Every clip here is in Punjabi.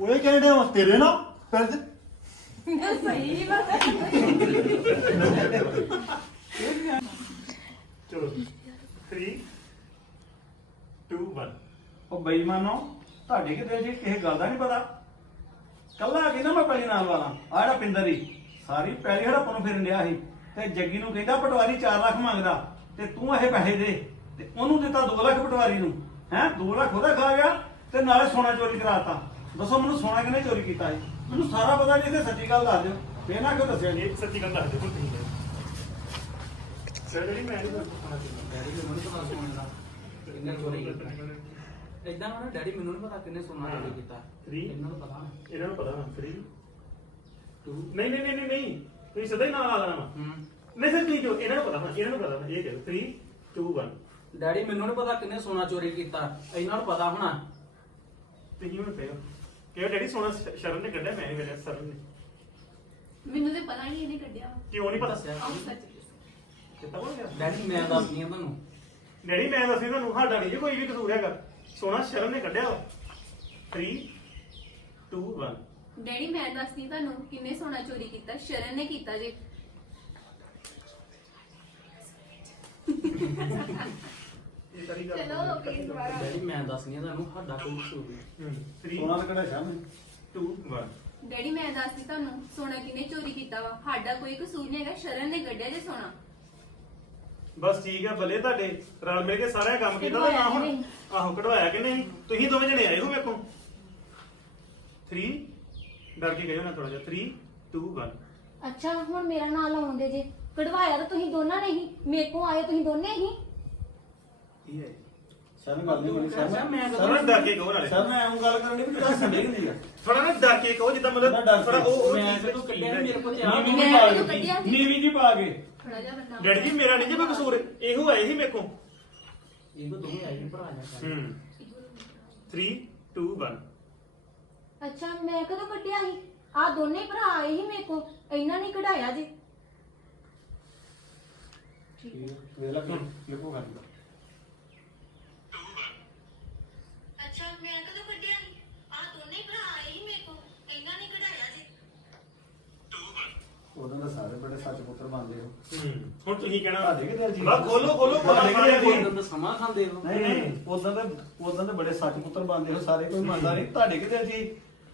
ਉਹ ਕਹਿੰਦੇ ਆ ਤੇਰੇ ਨਾਲ ਪੈਸੇ ਸਹੀ ਬਾਤ ਚਲੋ 3 2 1 ਉਹ ਬੇਈਮਾਨੋ ਤੁਹਾਡੇ ਕਿਤੇ ਜੀ ਕਿਸੇ ਗੱਲ ਦਾ ਨਹੀਂ ਪਤਾ ਕੱਲਾ ਕਿ ਨਾ ਮੈਂ ਪੈਲੀ ਨਾਲ ਵਾਲਾ ਆ ਜਿਹੜਾ ਪਿੰਦਰ ਹੀ ਸਾਰੀ ਪੈਲੀ ਹੜਾ ਨੂੰ ਫਿਰਨ ਡਿਆ ਸੀ ਤੇ ਜੱਗੀ ਨੂੰ ਕਹਿੰਦਾ ਪਟਵਾਰੀ 4 ਲੱਖ ਮੰਗਦਾ ਤੇ ਤੂੰ ਇਹ ਪੈਸੇ ਦੇ ਤੇ ਉਹਨੂੰ ਦਿੱਤਾ 2 ਲੱਖ ਪਟਵਾਰੀ ਨੂੰ ਹੈ 2 ਲੱਖ ਉਹਦਾ ਖਾ ਗਿਆ ਤੇ ਨਾਲੇ ਸੋਨਾ ਚੋਰੀ ਕਰਾਤਾ ਦੱਸੋ ਮੈਨੂੰ ਸੋਨਾ ਕਿਹਨੇ ਚੋਰੀ ਕੀਤਾ ਸੀ ਮੈਨੂੰ ਸਾਰਾ ਪਤਾ ਜੀ ਤੇ ਸੱਚੀ ਗੱਲ ਦੱਸ ਦਿਓ ਫੇਰ ਨਾ ਕਿਉਂ ਦੱਸਿਆ ਜੀ ਇਹ ਸੱਚੀ ਗੱਲ ਦੱਸ ਦਿਓ ਹੁਣ ਤੁਸੀਂ ਸਰ ਜਿਹੜੀ ਮੈਂ ਨਹੀਂ ਦੱਸਣਾ ਡੈਡੀ ਮੈਨੂੰ ਨਹੀਂ ਪਤਾ ਸੋਨੇ ਦਾ ਕਿੰਨੇ ਚੋਰੀ ਕੀਤਾ ਇਦਾਂ ਨਾ ਡੈਡੀ ਮੈਨੂੰ ਨਹੀਂ ਪਤਾ ਕਿੰਨੇ ਸੋਨਾ ਚੋਰੀ ਕੀਤਾ 3 ਇਹਨਾਂ ਨੂੰ ਪਤਾ ਇਹਨਾਂ ਨੂੰ ਪਤਾ 3 2 ਨਹੀਂ ਤੁਸੀਂ ਸਦਾ ਹੀ ਨਾਲ ਆ ਜਾਣਾ ਨਹੀਂ ਸਰ ਤੁਸੀਂ ਜੋ ਇਹਨਾਂ ਨੂੰ ਪਤਾ ਇਹ ਕਹਿੰਦੇ 3 2 1 ਡੈਡੀ ਮੈਨੂੰ ਨਹੀਂ ਪਤਾ ਕਿੰਨੇ ਸੋਨਾ ਚੋਰੀ ਕੀਤਾ ਇਹਨਾਂ ਨੂੰ ਪਤਾ ਹੋਣਾ ਤੁਸੀਂ ਹੁਣ ਪਿਓ ਕਿਉਂ ਡੈਡੀ ਸੋਨਾ ਸ਼ਰਨ ਨੇ ਕੱਢਿਆ ਮੈਂ ਨਹੀਂ ਕੱਢਿਆ ਸਰ ਨੇ ਮੈਨੂੰ ਤੇ ਪਤਾ ਨਹੀਂ ਇਹਨੇ ਕੱਢਿਆ ਕਿਉਂ ਨਹੀਂ ਪਤਾ ਆਹ ਸੱਚ ਕਿੱਦਾਂ ਹੋ ਗਿਆ ਡੈਡੀ ਮੈਂ ਦੱਸਦੀ ਆ ਤੁਹਾਨੂੰ ਡੈਡੀ ਮੈਂ ਦੱਸੀ ਤੁਹਾਨੂੰ ਸਾਡਾ ਨਹੀਂ ਜੀ ਕੋਈ ਵੀ ਕਸੂਰ ਹੈਗਾ ਸੋਨਾ ਸ਼ਰਨ ਨੇ ਕੱਢਿਆ 3 2 1 ਡੈਡੀ ਮੈਂ ਦੱਸਦੀ ਤੁਹਾਨੂੰ ਕਿੰਨੇ ਸੋਨਾ ਚੋਰੀ ਕੀਤਾ ਸ਼ਰਨ ਨੇ ਕੀਤਾ ਜੀ ਇਹ ਸਾਰੀ ਗੱਲ ਚਲੋ ਪਲੀਜ਼ ਦੁਬਾਰਾ ਡੈਡੀ ਮੈਂ ਦੱਸਦੀ ਆ ਤੁਹਾਨੂੰ ਸਾਡਾ ਕੋਈ ਕਸੂਰ ਨਹੀਂ 3 ਸੋਨਾ ਤਾਂ ਕਿਹੜਾ ਸ਼ਾਮ 2 1 ਡੈਡੀ ਮੈਂ ਦੱਸਦੀ ਤੁਹਾਨੂੰ ਸੋਨਾ ਕਿੰਨੇ ਚੋਰੀ ਕੀਤਾ ਵਾ ਸਾਡਾ ਕੋਈ ਕਸੂਰ ਨਹੀਂ ਹੈਗਾ ਸ਼ਰਨ ਨੇ ਕੱਢਿਆ ਜੇ ਸੋਨਾ ਬਸ ਠੀਕ ਆ ਭਲੇ ਤੁਹਾਡੇ ਰਲ ਮਿਲ ਕੇ ਸਾਰਾ ਕੰਮ ਕੀਤਾ ਤਾਂ ਨਾ ਹੁਣ ਆਹੋ ਕਢਵਾਇਆ ਕਿ ਨਹੀਂ ਤੁਸੀਂ ਦੋਵੇਂ ਜਣੇ ਆਏ ਹੋ ਮੇਰੇ ਕੋਲ 3 ਡਰ ਕੇ ਗਏ ਨਾ ਥੋੜਾ ਜਿਹਾ 3 2 1 ਅੱਛਾ ਹੁਣ ਮੇਰਾ ਨਾਂ ਲਾਉਂਦੇ ਜੇ ਕਢਵਾਇਆ ਤਾਂ ਤੁਸੀਂ ਦੋਨਾਂ ਨੇ ਹੀ ਮੇਰੇ ਕੋ ਆਏ ਤੁਸੀਂ ਦੋਨੇ ਹੀ ਕੀ ਹੈ ਸ਼ਰਮ ਗੱਲ ਨਹੀਂ ਬਣੀ ਸ਼ਰਮ ਮੈਂ ਥੋੜਾ ਡਰ ਕੇ ਕਹੋ ਨਾਲੇ ਸ਼ਰਮ ਐਂ ਗੱਲ ਕਰਨੀ ਵੀ ਦੱਸ ਨਹੀਂ ਨਹੀਂ ਥੋੜਾ ਨਾ ਡਰ ਕੇ ਕਹੋ ਜਿੱਦਾਂ ਮਤਲਬ ਥੋੜਾ ਉਹ ਮੈਂ ਚੀਜ਼ ਜਦੋਂ ਕੱਢਿਆ ਮੇਰੇ ਕੋਲ ਤੇ ਆ ਨੀਵੀਂ ਮੈਂ ਜੀ ਪਾ ਇਹਨੂੰ ਕੇ ਕੱਢਿਆ ਸੀ। ਨੀਵੀਂ ਜੀ ਪਾ ਕੇ ਥੋੜਾ ਜਿਹਾ ਬੰਦਾ ਡੈਡੀ ਜੀ ਮੇਰਾ ਨਹੀਂ ਜੀ ਕੋਈ ਕਸੂਰ ਇਹੋ ਆਏ ਸੀ ਮੇਰੇ ਕੋਲ ਇਹ ਦੋਵੇਂ ਆਏ ਨੇ ਭਰਾ ਜਾ 3 2 1 ਅੱਛਾ ਮੈਂ ਕਦੋਂ ਕੱਢਿਆ ਸੀ ਆ ਦੋਨੇ ਭਰਾ ਆਏ ਸੀ ਮੇਰੇ ਕੋ ਇਹਨਾਂ ਨੇ ਕਢਾਇਆ ਜੀ ਵੇਖ ਲੈ ਲਿਖੋ ਗੱਲ ਅੱਛਾ ਮੈਂ ਕਦੋਂ ਕੱਢਿਆ ਸੀ ਆ ਦੋਨੇ ਭਰਾ ਆਏ ਸੀ ਮੇਰੇ ਕੋ ਇਹਨਾਂ ਨੇ ਕਢਾਇਆ ਜੀ ਉਦੋਂ ਤਾਂ ਸਾਰੇ ਬੜੇ ਸੱਚ ਪੁੱਤਰ ਮੰਨਦੇ ਹੋ ਹੁਣ ਤੁਸੀਂ ਕਹਿਣਾ ਤੁਹਾਡੇ ਕਿਤੇ ਅਰਜੀ ਬਸ ਖੋਲੋ ਤੁਹਾਡੇ ਕਿਤੇ ਅਰਜੀ ਉਦੋਂ ਤਾਂ ਸਮਾਂ ਖਾਂਦੇ ਹੋ ਨਹੀਂ ਉਦੋਂ ਤਾਂ ਬੜੇ ਸੱਚ ਪੁੱਤਰ ਮੰਨਦੇ ਹੋ ਸਾਰੇ ਕੋਈ ਮੰਨਦਾ ਨਹੀਂ ਤੁਹਾਡੇ ਕਿਤੇ ਅਰਜੀ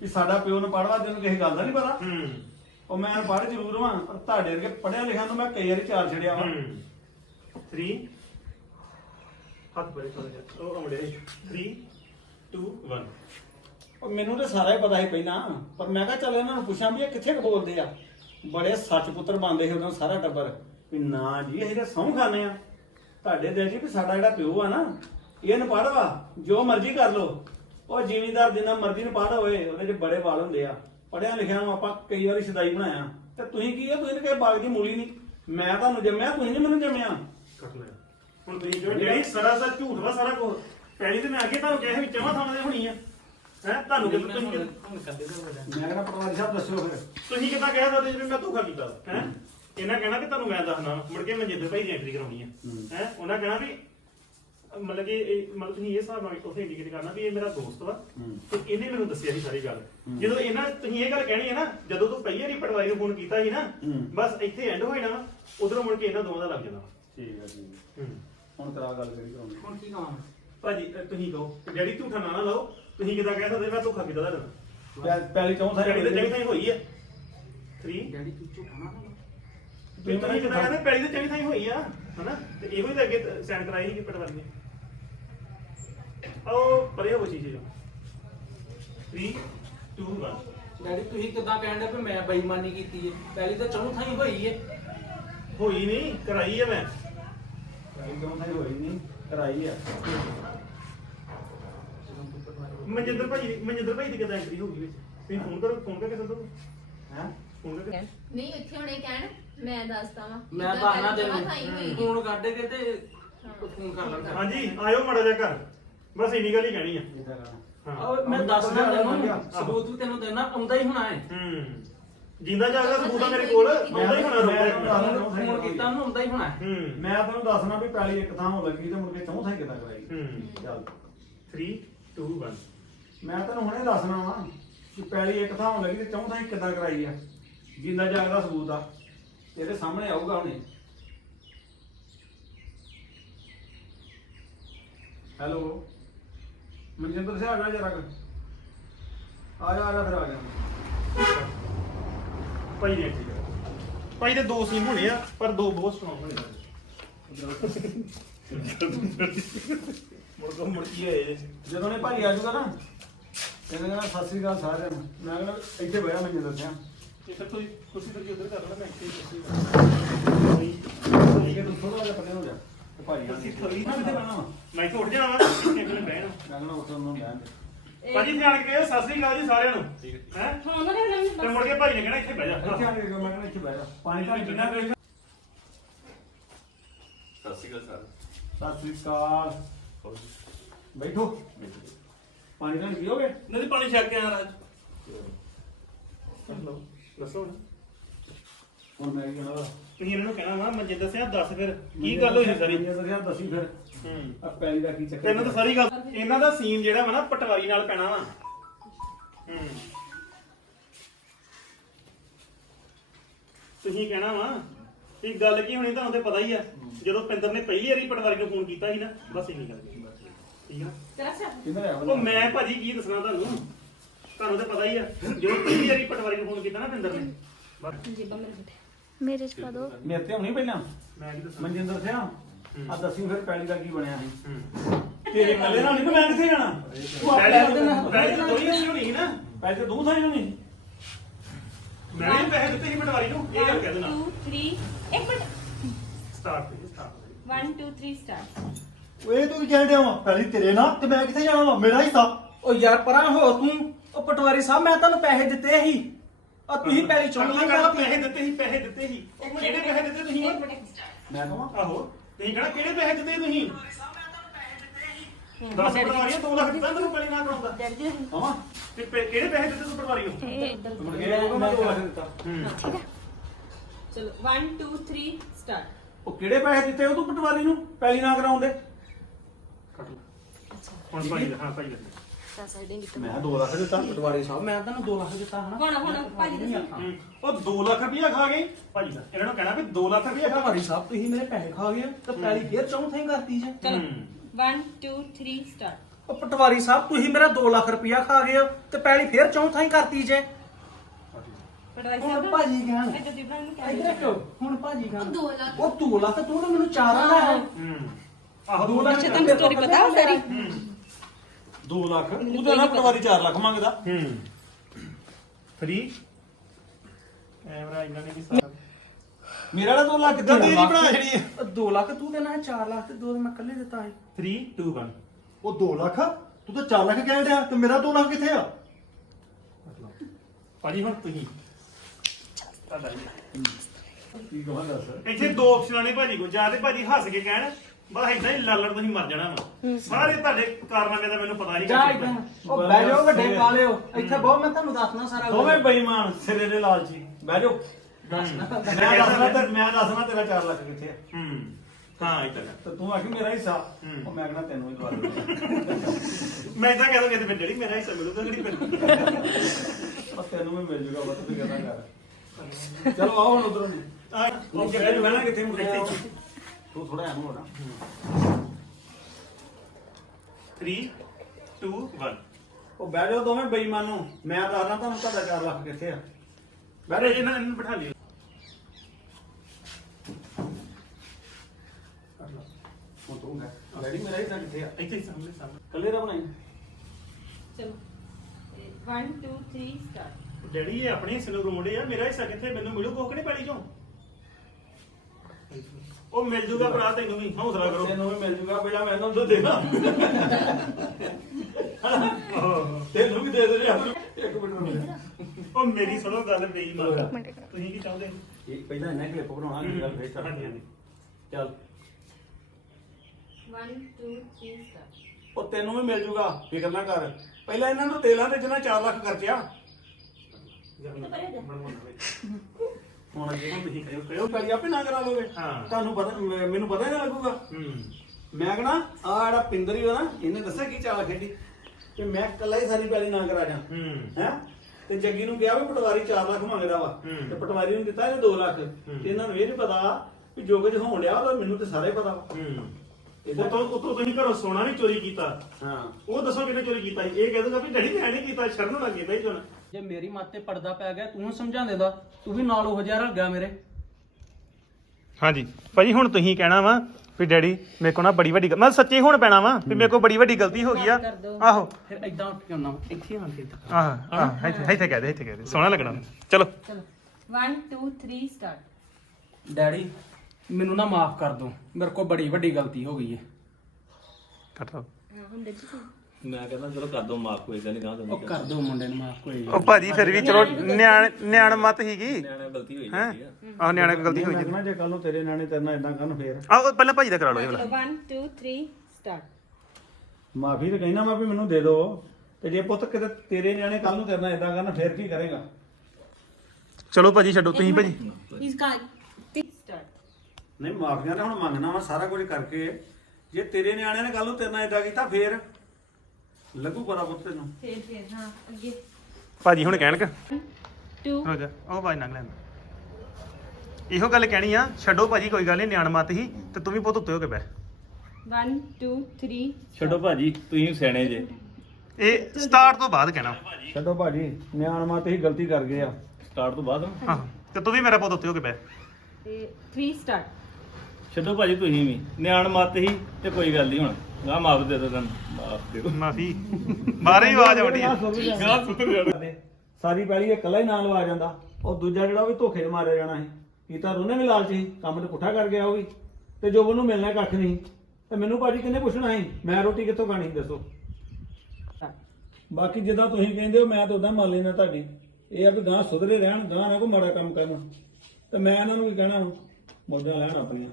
ਵੀ ਸਾਡਾ ਪਿਓ ਨੂੰ ਪੜਵਾ ਤੈਨੂੰ ਕਿਸੇ ਗੱਲ ਦਾ ਨਹੀਂ ਪਤਾ ਉਹ ਮੈਂ ਪੜ੍ਹ ਜ਼ਰੂਰ ਵਾਂ ਪਰ ਤੁਹਾਡੇ ਵਰਗੇ ਪੜਿਆ ਲਿਖਿਆ ਨੂੰ ਮੈਂ ਕਈ ਵਾਰੀ ਚਾਰ ਛੜਿਆ ਵਾਂ 3 ਹੱਥ ਬੜੇ ਥੋੜਾ ਜਿਹਾ ਉਹ ਅਮੜੇ 3 2 1 ਉਹ ਮੈਨੂੰ ਤਾਂ ਸਾਰਾ ਹੀ ਪਤਾ ਸੀ ਪਹਿਲਾਂ ਪਰ ਮੈਂ ਕਿਹਾ ਚੱਲ ਇਹਨਾਂ ਨੂੰ ਪੁੱਛਾਂ ਵੀ ਇਹ ਕਿੱਥੇ ਕੁ ਬੋਲਦੇ ਆ ਬੜੇ ਸੱਚ ਪੁੱਤਰ ਬਣਦੇ ਸੀ ਉਦੋਂ ਸਾਰਾ ਟੱਬਰ ਵੀ ਨਾ ਜੀ ਅਸੀਂ ਤਾਂ ਸਹੁੰ ਖਾਂਦੇ ਆ ਤੁਹਾਡੇ ਦਿਲ 'ਚ ਵੀ ਸਾਡਾ ਜਿਹੜਾ ਪਿਓ ਆ ਨਾ ਇਹ ਅਨਪੜ੍ਹ ਵਾ ਜੋ ਮਰਜ਼ੀ ਕਰ ਲੋ ਉਹ ਜ਼ਿਮੀਂਦਾਰ ਜਿੰਨਾ ਮਰਜ਼ੀ ਅਨਪੜ੍ਹ ਹੋਏ ਉਹਦੇ 'ਚ ਬੜੇ ਵਾਲ ਹੁੰਦੇ ਆ ਪੜਿਆ ਲਿਖਿਆ ਨੂੰ ਆਪਾਂ ਕਈ ਵਾਰੀ ਸਦਾਈ ਬਣਾਇਆ ਤੇ ਤੁਸੀਂ ਕੀ ਆ ਤੁਸੀਂ ਤਾਂ ਕਿਸੇ ਬਾਗ ਦੀ ਮੂਲੀ ਨਹੀਂ ਮੈਂ ਤੁਹਾਨੂੰ ਜੰਮਿਆ ਤੁਸੀਂ ਨਹੀਂ ਮੈਨੂੰ ਜੰਮਿਆ ਕੱਟ ਲੈ ਹੁਣ ਤੁਸੀਂ ਜੋ ਜਿਹੜੀ ਸਰਾਸਰ ਝੂਠ ਵਾ ਸਾਰਾ ਕੁਝ ਪਹਿਲੀ ਤੇ ਮੈਂ ਅੱਗੇ ਤੁਹਾਨੂੰ ਕਿਹਾ ਵੀ ਚਵਾਂ ਥਾਂ ਦੇ ਹੋਣੀ ਆ ਹੈ ਤੁਹਾਨੂੰ ਕਿਹਾ ਤੁਸੀਂ ਹੁਣ ਕਰਦੇ ਤਾਂ ਬੜਾ ਮੈਂ ਕਹਿੰਦਾ ਪਟਵਾਰੀ ਸਾਹਿਬ ਦੱਸਿਓ ਫਿਰ ਤੁਸੀਂ ਕਿੱਦਾਂ ਕਹਿ ਸਕਦੇ ਜਿਵੇਂ ਮੈਂ ਧੋਖਾ ਕੀਤਾ ਹੈ ਇਹਨਾਂ ਕਹਿਣਾ ਕਿ ਤੁਹਾਨੂੰ ਮੈਂ ਦੱਸਣਾ ਮੁੜ ਕੇ ਮਨਜਿੰਦਰ ਭਾਈ ਦੀ ਐਂਟਰੀ ਕਰਾਉਣੀ ਹੈ ਉਹਨਾਂ ਕਹਿਣਾ ਵੀ ਮਤਲਬ ਕਿ ਮਤਲਬ ਤੁਸੀਂ ਇਹ ਹਿਸਾਬ ਨਾਲ ਉੱਥੇ ਇੰਡੀਕੇਟ ਕਰਨਾ ਵੀ ਇਹ ਮੇਰਾ ਦੋਸਤ ਵਾ ਤੇ ਇਹਨੇ ਮੈਨੂੰ ਦੱਸਿਆ ਸੀ ਸਾਰੀ ਗੱਲ ਜਦੋਂ ਇਹਨਾਂ ਤੁਸੀਂ ਇਹ ਗੱਲ ਕਹਿਣੀ ਹੈ ਨਾ ਜਦੋਂ ਤੂੰ ਪਹਿਲੀ ਵਾਰੀ ਪਟਵਾਰੀ ਨੂੰ ਫੋਨ ਕੀਤਾ ਸੀ ਨਾ ਬਸ ਇੱਥੇ ਐਂਡ ਹੋ ਜਾਣਾ ਵਾ ਉਧਰੋਂ ਮੁੜ ਕੇ ਇਹਨਾਂ ਦੋਵਾਂ ਦਾ ਲੱਗ ਜਾਣਾ ਠੀਕ ਹੈ ਠੀਕ ਹੈ ਹੁਣ ਕਰਾ ਗੱਲ ਕਿਹੜੀ ਕਰਾਉਣੀ ਹੁਣ ਕੀ ਕਹਾਂ ਭਾਜੀ ਤੁਸੀਂ ਕਹੋ ਡੈਡੀ ਝੂਠਾ ਨਾ ਲਾਓ ਤੁਸੀਂ ਕਿਦਾਂ ਕਹਿ ਸਕਦੇ ਮੈਂ ਧੋਖਾ ਕੀਤਾ ਤੁਹਾਡਾ ਪਹਿਲੀ ਚੌਥਾ ਡੈਡੀ ਤੇ ਚੰਗੀ ਥਾਈ ਹੋਈ ਹੈ 3 ਡੈਡੀ ਤੂੰ ਝੂਠਾ ਨਾ ਬੋਲ ਤੁਸੀਂ ਕਿਦਾਂ ਕਹਿੰਦੇ ਪਹਿਲੀ ਤੇ ਚੰਗੀ ਥਾਈ ਹੋਈ ਆ ਹਨਾ ਤੇ ਇਹੋ ਹੀ ਤਾਂ ਅੱਗੇ ਸੈਂਡ ਕਰਾਈ ਸੀ ਪਟਵਾਰੀ ਨੇ ਉਹ ਪਰੇ ਹੋ ਚੀਜ਼ ਜੋ 3 2 1 ਡੈਡੀ ਤੁਸੀਂ ਕਿਦਾਂ ਕਹਿੰਦੇ ਵੀ ਮੈਂ ਬੇਈਮਾਨੀ ਕੀਤੀ ਏ ਪਹਿਲੀ ਤਾਂ ਚੌਥਾ ਹੀ ਹੋਈ ਏ ਹੋਈ ਨਹੀਂ ਕਰਾਈ ਹੈ ਮੈਂ ਪਹਿਲੀ ਚੌਥਾ ਹੀ ਹੋਈ ਨਹੀਂ ਕਰਾਈ ਆ ਮਨਜਿੰਦਰ ਭਾਈ ਦੀ ਕਿਦਾਂ ਐਂਟਰੀ ਹੋ ਗਈ ਵਿੱਚ ਤੁਸੀਂ ਫੋਨ ਕਰਕੇ ਦੱਸੋ ਹੈ ਫੋਨ ਕਰਕੇ ਨਹੀਂ ਇੱਥੇ ਹੁਣੇ ਕਹਿਣ ਮੈਂ ਦੱਸਦਾ ਵਾਂ ਮੈਂ ਦੱਸਣਾ ਤੈਨੂੰ ਫੋਨ ਕੱਢ ਕੇ ਤੇ ਫੋਨ ਕਰ ਲੈਣਾ ਹਾਂਜੀ ਆਇਓ ਮਾੜਾ ਜਿਹਾ ਘਰ ਬਸ ਇੰਨੀ ਗੱਲ ਹੀ ਕਹਿਣੀ ਆ ਇਦਾਂ ਕਰਨਾ ਹਾਂ ਮੈਂ ਦੱਸਦਾ ਤੈਨੂੰ ਸਬੂਤ ਵੀ ਤੈਨੂੰ ਦੇਣਾ ਆਉਂਦਾ ਹੀ ਹੋਣਾ ਹੈ ਜਿੰਦਾ ਜਾਗਾ ਸਬੂਤਾ ਮੇਰੇ ਕੋਲ ਆਉਂਦਾ ਹੀ ਹੋਣਾ ਰੋਕ ਫੋਨ ਕੀਤਾ ਉਹਨੂੰ ਆਉਂਦਾ ਹੀ ਹੋਣਾ ਮੈਂ ਤੁਹਾਨੂੰ ਦੱਸਣਾ ਵੀ ਪਹਿਲੀ ਇੱਕ ਥਾਂ ਹੋ ਲੱਗੀ ਤੇ ਮੁੜ ਕੇ ਚੌਥਾ ਹੀ ਕਿਦਾਂ ਕਰਾਈ ਚੱਲ 3 2 1 ਮੈਂ ਤੈਨੂੰ ਹੁਣੇ ਦੱਸਣਾ ਵਾ ਕਿ ਪੈਲੀ ਇੱਕ ਥਾਂ ਹੋਣ ਲੱਗੀ ਤੇ ਚੌਥਾ ਹੀ ਕਿੱਦਾਂ ਕਰਾਈ ਆ ਜਿੰਦਾ ਜਾਗਦਾ ਸਬੂਤ ਆ ਇਹਦੇ ਸਾਹਮਣੇ ਆਊਗਾ ਹੁਣੇ। ਹੈਲੋ ਮਨਜਿੰਦਰ ਸਿੰਘ ਆ ਜਾ ਜਰਾ ਆ ਜਾ ਫਿਰ ਆ ਜਾ। ਭਾਈ ਦੀ ਐਂਟਰੀ ਕਰੋ। ਭਾਈ ਦੇ ਦੋ ਸੀਨ ਹੋਣੇ ਆ ਪਰ ਦੋ ਬਹੁਤ ਸਟਰੋਂਗ ਹੋਣੇ ਆ। ਮੁੜ ਕੀ ਹੋਏ ਜਦੋਂ ਨੇ ਭਾਈ ਆ ਜਾਊਗਾ ਨਾ ਕਹਿੰਦਾ ਸਤਿ ਸ੍ਰੀ ਅਕਾਲ ਸਾਰਿਆਂ ਨੂੰ। ਮੈਂ ਕਹਿੰਦਾ ਇੱਥੇ ਬਹਿਆ ਮਨਜਿੰਦਰ ਸਿੰਘ ਇਹ ਫਿਰ ਤੁਸੀਂ ਕੁਰਸੀ ਤੇ ਉਧਰ ਕਰ ਲੈਣਾ ਮੈਂ ਇੱਥੇ ਕੁਰਸੀ ਠੀਕ ਹੈ ਤੂੰ ਥੋੜਾ ਜਿਹਾ ਪਰੇ ਹੋ ਜਾ ਤੇ ਭਾਈ ਆ ਅਸੀਂ ਥੋੜੀ ਕਿੱਥੇ ਬਹਿਣਾ ਵਾ ਮੈਂ ਇੱਥੇ ਉੱਠ ਜਾਣਾ ਵਾ ਇੱਥੇ ਬਹਿਣਾ ਮੈਂ ਕਹਿੰਦਾ ਉੱਥੇ ਨੂੰ ਬਹਿਣ ਦੇ। ਭਾਜੀ ਧਿਆਨ ਕੇ ਸਤਿ ਸ੍ਰੀ ਅਕਾਲ ਜੀ ਸਾਰਿਆਂ ਨੂੰ ਹੈ ਹਾਂ ਉਹਨਾਂ ਨੇ ਤੇ ਮੁੜ ਕੇ ਭਾਈ ਨੇ ਕਹਿਣਾ ਇੱਥੇ ਬਹਿ ਜਾ ਇੱਥੇ ਆ ਕੇ ਮੈਂ ਕਹਿੰਦਾ ਇੱਥੇ ਬਹਿ ਜਾ ਪਾਣੀ ਤਾਂ ਪੀਣਾ ਪਏਗਾ। ਸਤਿ ਸ਼੍ਰੀ ਅਕਾਲ ਸਤਿ ਸ੍ਰੀ ਅਕਾਲ ਬੈਠੋ ਪਾਣੀ ਤਾਂ ਪੀਓਗੇ। ਨਹੀਂ ਪਾਣੀ ਛੱਕ ਕੇ ਆ ਰਾਜ ਦੱਸੋ ਹੁਣ ਹੁਣ ਮੈਂ ਕੀ ਕਹਿਣਾ ਤੁਸੀਂ ਇਹਨਾਂ ਨੂੰ ਕਹਿਣਾ ਵਾ ਮਨਜਿੰਦਰ ਸਿੰਘ ਦੱਸ ਫਿਰ ਕੀ ਗੱਲ ਹੋਈ ਸੀ ਸਾਰੀ ਦੱਸਿਆ ਦੱਸੀ ਫਿਰ ਆ ਪੈਲੀ ਦਾ ਕੀ ਚੱਕਰ ਤੈਨੂੰ ਤਾਂ ਸਾਰੀ ਗੱਲ ਇਹਨਾਂ ਦਾ ਸੀਨ ਜਿਹੜਾ ਵਾ ਨਾ ਪਟਵਾਰੀ ਨਾਲ ਪੈਣਾ ਵਾ ਤੁਸੀਂ ਕਹਿਣਾ ਵਾ ਵੀ ਗੱਲ ਕੀ ਹੋਣੀ ਤੁਹਾਨੂੰ ਤੇ ਪਤਾ ਹੀ ਆ ਜਦੋਂ ਪਿੰਦਰ ਨੇ ਪਹਿਲੀ ਵਾਰੀ ਪਟਵਾਰੀ ਨੂੰ ਫੋਨ ਕੀਤਾ ਸੀ ਨਾ ਬਸ ਇੰਨੀ ਗੱਲ ਠੀਕ ਆ ਤੇਰਾ ਸਿਰ ਕਿੰਨਾ ਆ ਉਹ ਮੈਂ ਭਾਜੀ ਕੀ ਦੱਸਣਾ ਤੁਹਾਨੂੰ ਤਾਂ ਪਤਾ ਹੀ ਆ ਜਦੋਂ ਪਹਿਲੀ ਵਾਰੀ ਪਟਵਾਰੀ ਨੂੰ ਫੋਨ ਕੀਤਾ ਨਾ ਪਿੰਦਰ ਨੇ ਬਸ ਜੀਬਾ ਮੇਰੇ ਬੇਟੇ ਮੇਰੇ ਚ ਪਾ ਦੋ ਮੇਰੇ ਤੇ ਹੁਣੀ ਪਹਿਲਾਂ ਮੈਂ ਕੀ ਦੱਸਣਾ ਮਨਜਿੰਦਰ ਸਿੰਘ ਆ ਦੱਸੀ ਫਿਰ ਪੈਲੀ ਦਾ ਕੀ ਬਣਿਆ ਸੀ ਹੂੰ ਤੇਰੇ ਕੱਲੇ ਨਾਲ ਨਹੀਂ ਮੈਂ ਕਿੱਥੇ ਜਾਣਾ ਤੂੰ ਆਪਣੇ ਆਪ ਦੇ ਨਾਲ ਪਹਿਲੇ ਤਾਂ ਦੋਈ ਅਸੀਂ ਹੋਣੀ ਸੀ ਨਾ ਪੈਸੇ ਤੇ ਦੋ ਥਾਂ ਹੋਣੀ ਮੈਂ ਵੀ ਪੈਸੇ ਦਿੱਤੇ ਸੀ ਪਟਵਾਰੀ ਨੂੰ ਇਹ ਗੱਲ ਕਹਿ ਦੇਣਾ 2 3 ਇੱਕ ਮਿੰਟ ਸਟਾਰਟ ਤੇ ਸਟਾਰਟ 1 2 3 ਸਟਾਰਟ ਓਏ ਤੂੰ ਕੀ ਕਹਿਣ ਡਿਆ ਵਾ ਪਹਿਲੀ ਤੇਰੇ ਨਾਲ ਤੇ ਮੈਂ ਕਿੱਥੇ ਜਾਣਾ ਵਾ ਮੇਰਾ ਹਿੱਸਾ। ਉਹ ਯਾਰ ਪਰਾਂ ਹੋ ਤੂੰ ਉਹ ਪਟਵਾਰੀ ਸਾਹਿਬ ਮੈਂ ਤੁਹਾਨੂੰ ਪੈਸੇ ਦਿੱਤੇ ਸੀ ਆ ਤੁਸੀਂ ਪੈਲੀ ਚੁਣ ਅਗਲਾ ਕਹਿੰਦਾ ਪੈਸੇ ਦਿੱਤੇ ਸੀ ਉਹ ਕਿਹੜੇ ਪੈਸੇ ਦਿੱਤੇ ਤੁਸੀਂ ਮੈਂ ਕਹਾਂ ਆਹੋ ਤੁਸੀਂ ਕਹਿੰਦਾ ਕਿਹੜੇ ਪੈਸੇ ਦਿੱਤੇ ਤੁਸੀਂ ਦੱਸ ਪਟਵਾਰੀ 2 ਲੱਖ ਦਿੱਤਾ ਤੈਨੂੰ ਪਹਿਲੀ ਨਾ ਕਰਾਉਂਦਾ ਡੈਡੀ ਜੀ ਕਹਾਂ ਤੇ ਕਿਹੜੇ ਪੈਸੇ ਦਿੱਤੇ ਤੂੰ ਪਟਵਾਰੀ ਨੂੰ ਮੁੜ ਕੇ ਮੈਂ 2 ਲੱਖ ਦਿੱਤਾ ਚਲੋ 1 2 3 ਸਟਾਰਟ ਉਹ ਕਿਹੜੇ ਪੈਸੇ ਦਿੱਤੇ ਉਹ ਤੂੰ ਪਟਵਾਰੀ ਨੂੰ ਪੈਲੀ ਨਾ ਕਰਾਉਂਦੇ ਹੁਣ ਭਾਈ ਹਾਂ ਭਾਈ ਦੱਸ ਮੈਂ 2 ਲੱਖ ਦਿੱਤਾ ਪਟਵਾਰੀ ਸਾਹਿਬ ਮੈਂ ਤੁਹਾਨੂੰ 2 ਲੱਖ ਦਿੱਤਾ ਹਨਾ ਹੁਣ ਭਾਜੀ ਦੱਸੋ ਉਹ 2 ਲੱਖ ਰੁਪਇਆ ਖਾ ਗਏ ਭਾਜੀ ਦਾ ਇਹਨਾਂ ਨੂੰ ਕਹਿਣਾ ਵੀ 2 ਲੱਖ ਰੁਪਇਆ ਖਾ ਪਟਵਾਰੀ ਸਾਹਿਬ ਤੁਸੀਂ ਮੇਰੇ ਪੈਸੇ ਖਾ ਗਏ ਤੇ ਪੈਲੀ ਫੇਰ ਚੌਥਾ ਹੀ ਕਰਤੀ ਜੇ ਚਲੋ 1 2 3 ਸਟਾਰਟ ਉਹ ਪਟਵਾਰੀ ਸਾਹਿਬ ਤੁਸੀਂ ਮੇਰਾ 2 ਲੱਖ ਰੁਪਇਆ ਖਾ ਗਏ ਹੋ ਤੇ ਪੈਲੀ ਫੇਰ ਚੌਥਾ ਹੀ ਕਰਤੀ ਜੇ ਪਟਵਾਰੀ ਹੁਣ ਸਾਹਿਬ ਭਾਜੀ ਕਹਿਣ ਇੱਧਰ ਦੀ ਬਣਾ ਨੂੰ ਇੱਧਰ ਕਿਉਂ ਹੁਣ ਭਾਜੀ ਕਹਿਣ 2 ਲੱਖ ਉਹ 2 ਲੱਖ ਤੂੰ ਤਾਂ ਮੈਨੂੰ 4 ਆਣਾ ਹੈ ਆਹੋ 2 ਲੱਖ ਤੁਹਾਨੂੰ ਸਟੋਰੀ ਪਤਾ ਹੈ ਸਾਰੀ 2 ਲੱਖ ਤੂੰ ਤਾਂ ਨਾ ਪਟਵਾਰੀ 4 ਲੱਖ ਮੰਗਦਾ 3 ਐਵਰਾ ਇਹਨਾਂ ਨੇ ਵੀ ਸਾਰਾ ਮੇਰਾ ਵਾਲਾ 2 ਲੱਖ ਕਿੱਦਾਂ ਤੇਰੀ ਬਣਾ ਛੜੀ 2 ਲੱਖ ਤੂੰ ਦੇਣਾ 4 ਲੱਖ ਤੇ 2 ਮੈਂ ਇਕੱਲੇ ਦਿੱਤਾ ਸੀ 3 2 1 ਉਹ 2 ਲੱਖ ਤੂੰ ਤਾਂ 4 ਲੱਖ ਕਹਿਣ ਡਿਆ ਤੇ ਮੇਰਾ 2 ਲੱਖ ਕਿੱਥੇ ਆ। ਭਾਜੀ ਹੁਣ ਤੁਸੀਂ ਤੁਹਾਡਾ ਕੀ ਕਹਾਂ ਦੱਸ ਇੱਥੇ 2 ਆਪਸ਼ਨਾਂ ਨੇ ਭਾਜੀ ਕੋ ਜਾਂ ਤੇ ਭਾਜੀ ਹੱਸ ਕੇ ਕਹਿਣ ਬਸ ਇਦਾਂ ਹੀ ਲਾਲੜ ਤੁਸੀਂ ਮਰ ਜਾਣਾ ਵਾ ਸਾਰੇ ਤੁਹਾਡੇ ਕਾਰਨਾਮੇ ਦਾ ਮੈਨੂੰ ਪਤਾ ਨਹੀਂ ਜਾ ਇਦਾਂ ਉਹ ਬਹਿ ਜਾਓ ਵੱਡੇ ਪਾ ਲਿਓ ਇੱਥੇ ਬਹੁਤ ਮੈਂ ਤੁਹਾਨੂੰ ਦੱਸਣਾ ਸਾਰਾ ਦੋਵੇਂ ਬੇਈਮਾਨ ਸਿਰੇ ਦੇ ਲਾਲਚੀ ਬਹਿ ਜਾਓ ਮੈਂ ਦੱਸਣਾ ਤੇਰਾ 4 ਲੱਖ ਕਿੱਥੇ ਆ ਹਾਂ ਇਦਾਂ ਤੇ ਤੂੰ ਆਖੀ ਮੇਰਾ ਹਿੱਸਾ ਉਹ ਮੈਂ ਕਹਿੰਦਾ ਤੈਨੂੰ ਹੀ ਦਵਾ ਦੇਣਾ ਮੈਂ ਇਦਾਂ ਕਹਿ ਦੋਗੇ ਤੇ ਫਿਰ ਜਿਹੜੀ ਮੇਰਾ ਹਿੱਸਾ ਮਿਲੂਗਾ ਜਿਹੜੀ ਫਿਰ ਬਸ ਤੈਨੂੰ ਵੀ ਮਿਲ ਜੂਗਾ ਬਸ ਤੂੰ ਕਹਿੰਦਾ ਕਰ ਚਲੋ ਆਓ ਹੁਣ ਉਧਰੋਂ ਦੀ ਉਹ ਕਿਹੜੇ ਨੂੰ ਬਹਿਣਾ ਕਿੱਥੇ ਮੁੜ ਕੇ ਤੂੰ ਥੋੜਾ ਐਨੂੰ ਹੋਣਾ 3 2 1 ਉਹ ਬਹਿ ਜਾਓ ਦੋਵੇਂ ਬੇਈਮਾਨੋ ਮੈਂ ਦੱਸਦਾ ਤੁਹਾਨੂੰ ਤੁਹਾਡਾ 4 ਲੱਖ ਕਿੱਥੇ ਆ ਬੈਠੇ ਇਹਨਾਂ ਨੂੰ ਬਿਠਾ ਲਿਓ ਹੁਣ ਤੂੰ ਹੈ ਡੈਡੀ ਮੇਰਾ ਹਿੱਸਾ ਕਿੱਥੇ ਆ ਇੱਥੇ ਸਾਹਮਣੇ ਸਾਹਮਣੇ ਕੱਲੇ ਦਾ ਬਣਾਈ ਚਲੋ 1 2 3 ਸਟਾਰਟ ਡੈਡੀ ਇਹ ਆਪਣੇ ਹਿੱਸੇ ਨੂੰ ਰੋਂਡੇ ਆ ਮੇਰਾ ਹਿੱਸਾ ਕਿੱਥੇ ਮੈਨੂੰ ਮਿਲੂ ਕੋਕ ਨਹੀਂ ਪੈਲੀ ਚੋਂ ਉਹ ਮਿਲ ਜੂਗਾ ਭਰਾ ਤੈਨੂੰ ਵੀ ਹੌਸਲਾ ਕਰੋ ਤੈਨੂੰ ਵੀ ਮਿਲ ਜੂਗਾ ਪਹਿਲਾਂ ਮੈਂ ਤੁਹਾਨੂੰ ਦੇਣਾ ਤੈਨੂੰ ਵੀ ਦੇ ਦੇ ਇੱਕ ਮਿੰਟ ਰੁਕ ਉਹ ਮੇਰੀ ਸੁਣੋ ਗੱਲ ਬੇਈਮਾਨ ਤੁਸੀਂ ਕੀ ਚਾਹੁੰਦੇ ਇਹ ਪਹਿਲਾਂ ਇਹਨਾਂ ਕਲਿੱਪ ਬਣਾਉਣਾ ਅਗਲੀ ਗੱਲ ਫੇਰ ਹਾਂਜੀ, ਕਰਾਂਗੇ ਹਾਂਜੀ। ਚੱਲ 1 2 3 ਸਟਾਰਟ ਉਹ ਤੈਨੂੰ ਵੀ ਮਿਲ ਜੂਗਾ ਫਿਕਰ ਨਾ ਕਰ ਪਹਿਲਾਂ ਇਹਨਾਂ ਨੂੰ ਤੇਲਾਂ ਤੇ ਜਿੰਨਾ 4 ਲੱਖ ਖਰਚਿਆ ਹੁਣ ਅੱਗੇ ਨੂੰ ਤੁਸੀਂ ਕਹਿਓ ਪਹਿਲੀ ਆਪੇ ਨਾ ਕਰਾ ਲੋਗੇ ਹਾਂ। ਤੁਹਾਨੂੰ ਪਤਾ ਮੈਨੂੰ ਪਤਾ ਹੀ ਨਾ ਲੱਗੂਗਾ ਮੈਂ ਕਹਣਾ ਆ ਜਿਹੜਾ ਪਿੰਦਰ ਹੀ ਹੋ ਨਾ ਇਹਨੇ ਦੱਸਿਆ ਕੀ ਚਾਲ ਖੇਡੀ ਕਿ ਮੈਂ ਇਕੱਲਾ ਹੀ ਸਾਰੀ ਪੈਲੀ ਨਾ ਕਰਾ ਜਾ ਹੈ ਤੇ ਜੱਗੀ ਨੂੰ ਕਿਹਾ ਵੀ ਪਟਵਾਰੀ 4 ਲੱਖ ਮੰਗਦਾ ਵਾ ਹੂੰ। ਤੇ ਪਟਵਾਰੀ ਨੂੰ ਦਿੱਤਾ ਇਹਨੇ 2 ਲੱਖ ਤੇ ਇਹਨਾਂ ਨੂੰ ਇਹ ਨਹੀਂ ਪਤਾ ਵੀ ਜੋ ਕੁਝ ਹੋਣ ਡਿਆ ਉਹਦਾ ਮੈਨੂੰ ਤੇ ਸਾਰਾ ਹੀ ਪਤਾ ਵਾ। ਉਤੋਂ ਤੁਸੀਂ ਘਰੋਂ ਸੋਨਾ ਵੀ ਚੋਰੀ ਕੀਤਾ। ਹਾਂ ਉਹ ਦੱਸੋ ਕਿਹਨੇ ਚੋਰੀ ਕੀਤਾ ਸੀ? ਇਹ ਕਹਿ ਦੂਗਾ ਵੀ ਡੈਡੀ ਮੈਂ ਨਹੀਂ ਕੀਤਾ, ਸ਼ਰਮ ਲੱਗ ਗਈ ਨਹੀਂ ਚੋਣ। ਜੇ ਮੇਰੀ ਮੱਤ ਤੇ ਪਰਦਾ ਪੈ ਗਿਆ ਤੂੰ ਸਮਝਾਉਂਦੇ ਦਾ ਤੂੰ ਵੀ ਨਾਲ ਉਹ ਜਿਹਾ ਰਲ ਗਿਆ ਮੇਰੇ। ਹਾਂਜੀ ਭਾਜੀ ਹੁਣ ਤੁਸੀਂ ਕਹਿਣਾ ਵਾ ਵੀ ਡੈਡੀ ਮੇਰੇ ਕੋਲ ਨਾ ਬੜੀ ਵੱਡੀ ਮੈਂ ਸੱਚੇ ਹੁਣ ਪੈਣਾ ਵਾ ਵੀ ਮੇਰੇ ਕੋਲ ਬੜੀ ਵੱਡੀ ਗਲਤੀ ਹੋ ਗਈ ਆ। ਆਹੋ ਫਿਰ ਐਦਾਂ ਉੱਠ ਕੇ ਆਉਣਾ ਇੱਥੇ ਆਣ ਕੇ ਆਹ ਇੱਥੇ ਕਹਿ ਦੇ ਸੋਹਣਾ ਲੱਗਣਾ। ਚਲੋ 1 2 3 ਸਟਾਰਟ। ਡੈਡੀ ਮੈਨੂੰ ਨਾ ਮਾਫ ਕਰ ਦੋ, ਮੇਰੇ ਕੋਲ ਬੜੀ ਵੱਡੀ ਗਲਤੀ ਹੋ ਗਈ ਹੈ। ਕੱਟ ਲਓ। ਮੈਂ ਕਹਿੰਦਾ ਚਲੋ ਕਰ ਦੋ ਮਾਫ, ਕੋਈ ਗੱਲ ਨਹੀਂ ਕਹਾਂ ਉਹ ਕਰ ਦੋ ਮੁੰਡੇ ਨੂੰ ਮਾਫ ਕੋਈ ਉਹ ਭਾਜੀ ਫਿਰ ਵੀ ਚਲੋ ਨਿਆਣ ਮਤ ਹੀਗੀ। ਨਿਆਣਾ ਗਲਤੀ ਹੋਈ ਹੈ ਜਾਂਦੀ ਆ। ਆਹ ਨਿਆਣੇ ਕੋਲ ਗਲਤੀ ਹੋਈ ਮੈਂ ਜਾਂਦੀ। ਕਹਿੰਦਾ ਜੇ ਕੱਲ ਨੂੰ ਤੇਰੇ ਨਿਆਣੇ ਤੇਰੇ ਨਾਲ ਇਦਾਂ ਕਰਨ ਫੇਰ ਆਹ ਪਹਿਲਾਂ ਭਾਜੀ ਦਾ ਕਰਾ ਲਓ ਇਹ ਵਾਲਾ। 1 2 3 ਸਟਾਰਟ। ਮਾਫੀ ਤਾਂ ਕਹਿਣਾ ਮੈਂ ਵੀ ਮੈਨੂੰ ਦੇ ਦਿਓ ਤੇ ਜੇ ਪੁੱਤ ਕਿਤੇ ਤੇਰੇ ਨਿਆਣੇ ਕੱਲ ਨੂੰ ਤੇਰੇ ਨਾਲ ਇਦਾਂ ਕਰਨ ਫੇਰ ਕੀ ਕਰੇਗਾ? ਚਲੋ ਭਾਜੀ ਛੱਡੋ ਤੁਸੀਂ ਭਾਜੀ। Is guy start. ਨਹੀਂ ਮਾਫੀਆਂ ਤਾਂ ਹੁਣ ਮੰਗਣਾ ਵਾ ਸਾਰਾ ਕੁਝ ਕਰਕੇ। ਜੇ ਤੇਰੇ ਨਿਆਣਿਆਂ ਨੇ ਕੱਲ ਨੂੰ ਤੇਰੇ ਨਾਲ ਇਦਾਂ ਕੀਤਾ ਫੇਰ ਲੱਗੂ ਪਤਾ ਪੁੱਤ ਤੈਨੂੰ। ਫਿਰ ਹਾਂ ਅੱਗੇ ਭਾਜੀ ਹੁਣ ਕਹਿਣ ਕ 2 ਹੋ ਜਾ ਉਹ ਭਾਜੀ ਨੰਗ ਲੈਂਦਾ। ਇਹੋ ਗੱਲ ਕਹਿਣੀ ਆ, ਛੱਡੋ ਭਾਜੀ ਕੋਈ ਗੱਲ ਨਹੀਂ, ਨਿਆਣ ਮਤ ਹੀ ਤੇ ਤੂੰ ਵੀ ਪੁੱਤ ਉੱਤੇ ਹੋ ਕੇ ਬਹਿ। 1 2 3 ਛੱਡੋ ਭਾਜੀ, ਤੁਸੀਂ ਸਿਆਣੇ ਜੇ। ਇਹ ਸਟਾਰਟ ਤੋਂ ਬਾਅਦ ਕਹਿਣਾ। ਛੱਡੋ ਭਾਜੀ, ਨਿਆਣ ਮਾ ਤੇ ਹੀ ਗਲਤੀ ਕਰ ਗਏ ਆ। ਸਟਾਰਟ ਤੋਂ ਬਾਅਦ ਹਾਂ ਤੇ ਤੂੰ ਵੀ ਮੇਰਾ ਪੁੱਤ ਉੱਤੇ ਹੋ ਕੇ ਬਹਿ। ਤੇ 3 ਸਟਾਰਟ। ਛੱਡੋ ਭਾਜੀ, ਤੁਸੀਂ ਵੀ ਨਿਆਣ ਮੱਤ ਹੀ ਤੇ ਕੋਈ ਗੱਲ ਨਹੀਂ। ਹੁਣ ਗਾਹ ਮਾਫ ਦੇ ਦੋ ਤੁਹਾਨੂੰ, ਮਾਫ ਦੇ ਦਿਓ। ਮਾਫੀ ਬਾਹਰ ਹੀ ਆਵਾਜ਼ ਆਉਂਦੀ ਆ। ਗਾਹ ਸੁਣ ਲਿਆ। ਸਾਰੀ ਪੈਲੀ ਇਕੱਲਾ ਹੀ ਨਾਲ ਲਵਾ ਜਾਂਦਾ, ਉਹ ਦੂਜਾ ਜਿਹੜਾ ਉਹ ਵੀ ਧੋਖੇ 'ਚ ਮਾਰਿਆ ਜਾਣਾ ਸੀ। ਕੀਤਾ ਤਾਂ ਉਹਨੇ ਵੀ ਲਾਲਚ ਸੀ, ਕੰਮ ਤੇ ਪੁੱਠਾ ਕਰ ਗਿਆ ਉਹ ਵੀ। ਤੇ ਜੋ ਉਹਨੂੰ ਮਿਲਣਾ ਕੱਖ ਨਹੀਂ ਤੇ ਮੈਨੂੰ ਭਾਜੀ ਕਿੰਨੇ ਪੁੱਛਣਾ ਸੀ? ਮੈਂ ਰੋਟੀ ਕਿੱਥੋਂ ਖਾਣੀ ਦੱਸੋ? ਬਾਕੀ ਜਿੱਦਾਂ ਤੁਸੀਂ ਕਹਿੰਦੇ ਹੋ ਮੈਂ ਤਾਂ ਉਦਾਂ ਮੰਨ ਲੈਂਦਾ ਤੁਹਾਡੀ। ਇਹ ਆ ਵੀ ਗਾਂ ਸੁਧਰੇ ਰਹਿਣ, ਗਾਂ ਨਾ ਕੋਈ ਮਾੜਾ ਕੰਮ ਕਰਨ। ਤੇ ਮੈਂ ਇਹਨਾਂ ਨੂੰ ਕੀ ਕਹਿਣਾ, ਮੌਜਾਂ ਲੈਣ ਆਪਣੀਆਂ।